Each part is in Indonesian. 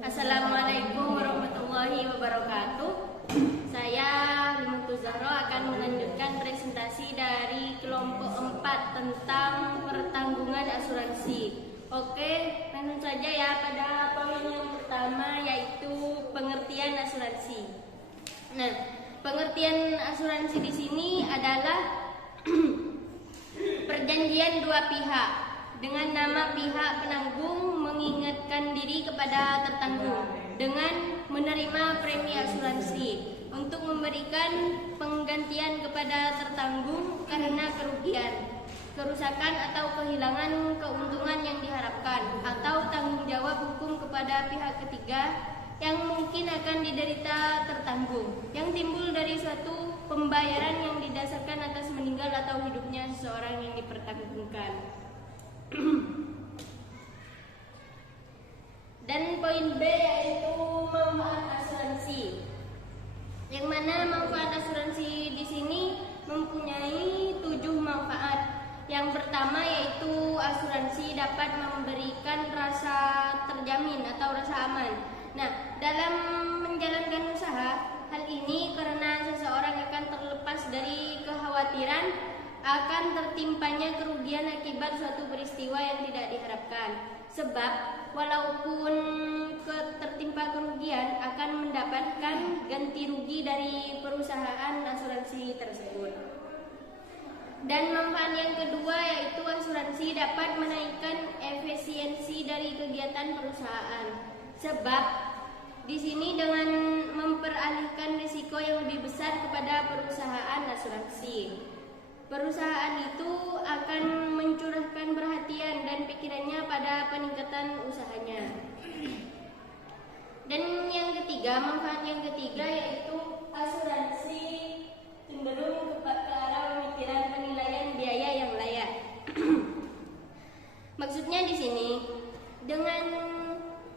Assalamualaikum warahmatullahi wabarakatuh. Saya Limatul Zahra akan melanjutkan presentasi dari kelompok 4 tentang pertanggungan asuransi. Oke, langsung saja ya pada poin yang pertama, yaitu pengertian asuransi. Nah, pengertian asuransi di sini adalah perjanjian dua pihak dengan nama pihak penanggung mengingatkan diri kepada tertanggung dengan menerima premi asuransi untuk memberikan penggantian kepada tertanggung karena kerugian, kerusakan atau kehilangan keuntungan yang diharapkan, atau tanggung jawab hukum kepada pihak ketiga yang mungkin akan diderita tertanggung yang timbul dari suatu pembayaran yang didasarkan atas meninggal atau hidupnya seseorang yang dipertanggungjawabkan. Dan poin B yaitu manfaat asuransi. Yang mana manfaat asuransi di sini mempunyai 7 manfaat. Yang pertama yaitu asuransi dapat memberikan rasa terjamin atau rasa aman. Nah, dalam menjalankan usaha, hal ini karena seseorang akan terlepas dari kekhawatiran akan tertimpanya kerugian akibat suatu peristiwa yang tidak diharapkan. Sebab walaupun tertimpa kerugian akan mendapatkan ganti rugi dari perusahaan asuransi tersebut. Dan manfaat yang kedua yaitu asuransi dapat menaikkan efisiensi dari kegiatan perusahaan. Sebab di sini dengan memperalihkan risiko yang lebih besar kepada perusahaan asuransi, perusahaan itu akan mencurahkan perhatian dan pikirannya pada peningkatan usahanya. Dan yang ketiga, manfaat yang ketiga yaitu asuransi cenderung ke arah pemikiran penilaian biaya yang layak. Maksudnya di sini, dengan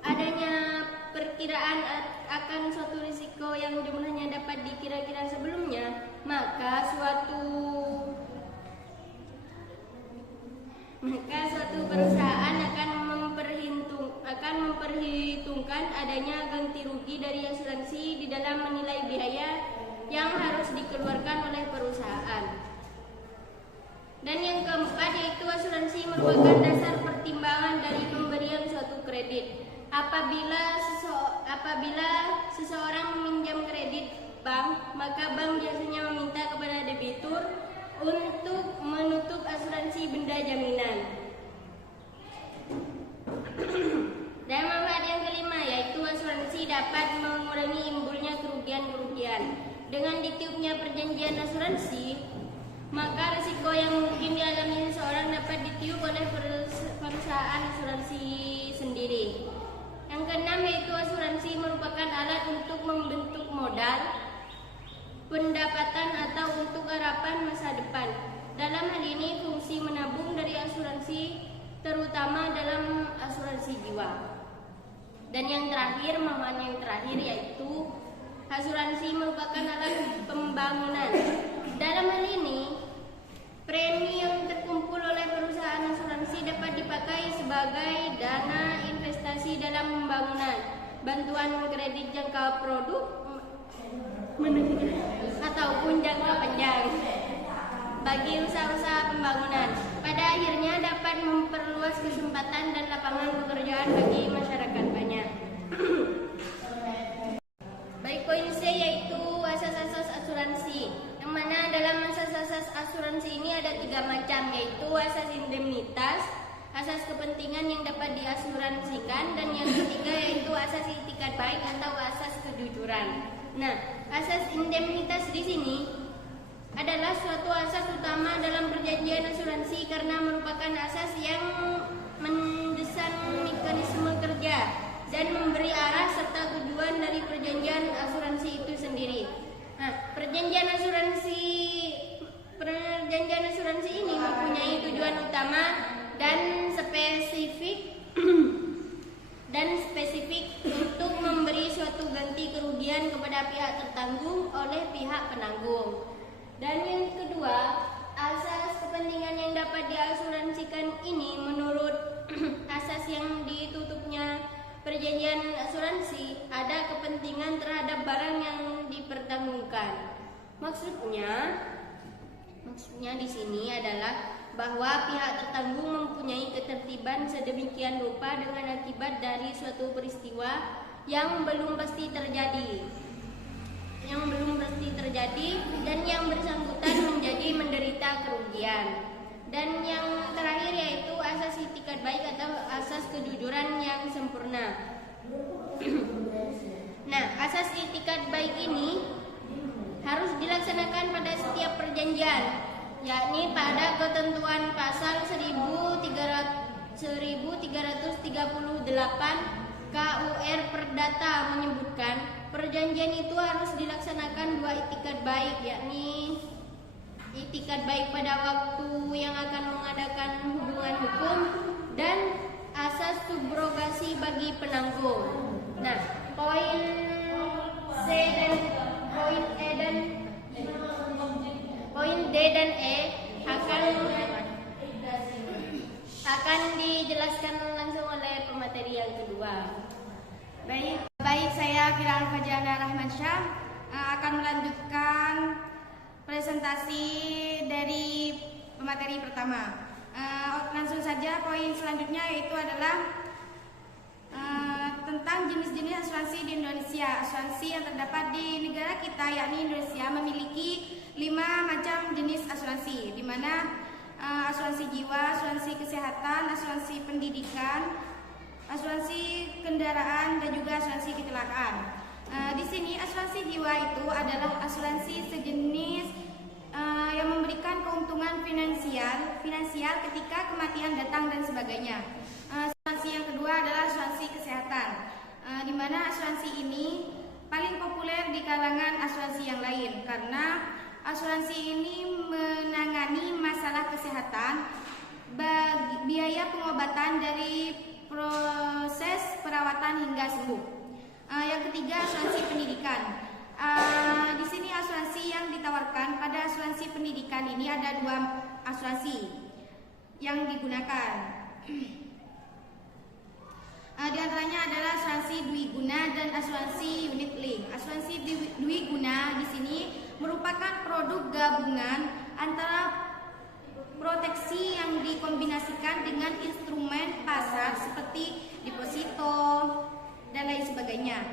adanya perkiraan akan suatu risiko yang jumlahnya dapat dikira-kira sebelumnya, maka suatu perusahaan akan memperhitungkan adanya ganti rugi dari asuransi di dalam menilai biaya yang harus dikeluarkan oleh perusahaan. Dan yang keempat yaitu asuransi merupakan dasar pertimbangan dari pemberian suatu kredit. Apabila seseorang meminjam kredit bank, maka bank biasanya meminta kepada debitur untuk menutup asuransi benda jaminan. Dan manfaat yang kelima yaitu asuransi dapat mengurangi timbulnya kerugian-kerugian. Dengan ditiupnya perjanjian asuransi, maka risiko yang mungkin dialami seseorang dapat ditiup oleh perusahaan asuransi sendiri. Yang keenam yaitu asuransi merupakan alat untuk membentuk modal, pendapatan atau untuk harapan masa depan. Dalam hal ini fungsi menabung dari asuransi terutama dalam asuransi jiwa. Dan yang terakhir, manfaat yang terakhir yaitu asuransi merupakan alat pembangunan. Dalam hal ini, premi yang terkumpul oleh perusahaan asuransi dapat dipakai sebagai dana investasi dalam pembangunan, bantuan kredit jangka produk menengah ataupun jangka panjang bagi usaha-usaha pembangunan. Pada akhirnya dapat memperluas kesempatan dan lapangan pekerjaan bagi masyarakat banyak. Baik, poin C yaitu asas-asas asuransi. Yang mana dalam asas-asas asuransi ini ada 3 macam, yaitu asas indemnitas, asas kepentingan yang dapat diasuransikan, dan yang ketiga yaitu asas itikat baik atau asas kejujuran. Nah, asas indemnitas di sini adalah suatu asas utama dalam perjanjian asuransi karena merupakan asas yang mendesain mekanisme kerja dan memberi arah serta tujuan dari perjanjian asuransi itu sendiri. Nah, perjanjian asuransi ini mempunyai tujuan utama dan spesifik untuk memberi suatu ganti kerugian kepada pihak tertanggung oleh pihak penanggung. Dan yang kedua, asas kepentingan yang dapat diasuransikan ini menurut asas yang ditutupnya perjanjian asuransi kepentingan terhadap barang yang dipertanggungjawabkan. Maksudnya di sini adalah bahwa pihak tertanggung mempunyai ketertiban sedemikian rupa dengan akibat dari suatu peristiwa yang belum pasti terjadi, dan yang bersangkutan menjadi menderita kerugian. Dan yang terakhir yaitu asas itikat baik atau asas kejujuran yang sempurna. Nah, asas itikat baik ini harus dilaksanakan pada setiap perjanjian, yakni pada ketentuan pasal 1338 KUR Perdata menyebutkan perjanjian itu harus dilaksanakan dua itikat baik, yakni itikat baik pada waktu yang akan mengadakan hubungan hukum dan asas subrogasi bagi penanggung. Nah, poin D dan E akan dijelaskan langsung oleh pemateri yang kedua. Baik, saya Fira Al-Fajana Rahmansyah akan melanjutkan presentasi dari pemateri pertama. Langsung saja poin selanjutnya yaitu adalah tentang jenis-jenis asuransi di Indonesia. Asuransi yang terdapat di negara kita yakni Indonesia memiliki 5 macam jenis asuransi, di mana asuransi jiwa, asuransi kesehatan, asuransi pendidikan, asuransi kendaraan, dan juga asuransi kecelakaan. Di sini asuransi jiwa itu adalah asuransi sejenis yang memberikan keuntungan finansial ketika kematian datang dan sebagainya. Asuransi yang kedua adalah asuransi kesehatan, di mana asuransi ini paling populer di kalangan asuransi yang lain karena asuransi ini menangani masalah kesehatan, biaya pengobatan dari proses perawatan hingga sembuh. Yang ketiga asuransi pendidikan. Di sini asuransi yang ditawarkan pada asuransi pendidikan ini ada 2 asuransi yang digunakan. Di antaranya adalah asuransi dwiguna dan asuransi unit link. Asuransi dwiguna di sini merupakan produk gabungan antara proteksi yang dikombinasikan dengan instrumen pasar seperti deposito dan lain sebagainya.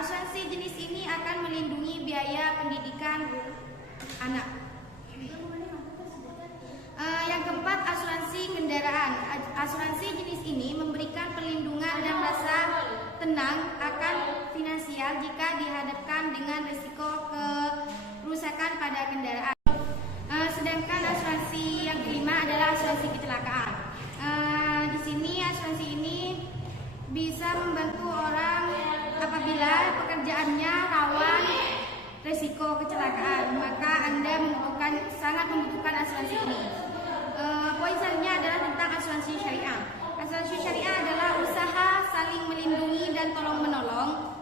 Asuransi jenis ini akan melindungi biaya pendidikan anak. Yang keempat, asuransi kendaraan. Asuransi jenis ini memberikan perlindungan dan rasa tenang akan finansial jika dihadapkan dengan risiko kerusakan pada kendaraan. Sedangkan asuransi yang kelima adalah asuransi kecelakaan. Di sini asuransi ini bisa membantu orang apabila pekerjaannya rawan risiko kecelakaan, maka Anda sangat membutuhkan asuransi ini. Poin selanjutnya adalah tentang asuransi syariah. Asuransi syariah adalah usaha saling melindungi dan tolong-menolong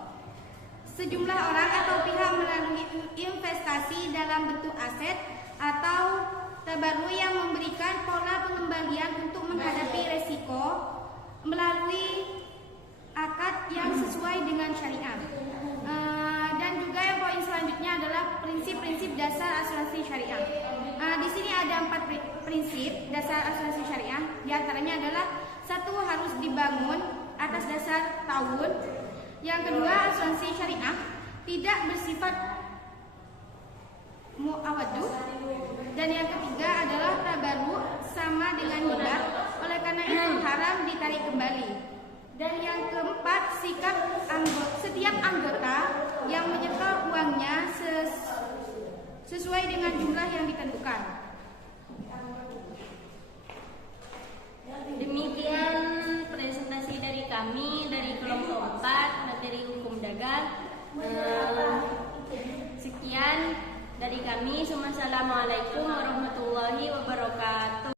sejumlah orang atau pihak melalui investasi dalam bentuk aset atau tabarru yang memberikan pola pengembalian untuk menghadapi resiko melalui akad yang sesuai dengan syariah. Dan juga yang poin selanjutnya adalah prinsip-prinsip dasar asuransi syariah. Di sini ada 4 prinsip dasar asuransi syariah. Di antaranya adalah 1, harus dibangun atas dasar ta'awun. Yang kedua, asuransi syariah tidak bersifat mu'awaduh. Dan yang ketiga adalah tabarru sama dengan hibah, oleh karena itu haram ditarik kembali. Dan yang keempat, setiap anggota yang menyetor uangnya sesuai dengan jumlah yang ditentukan. Demikian presentasi dari kami dari kelompok 4 materi hukum dagang. Sekian dari kami. Wassalamualaikum warahmatullahi wabarakatuh.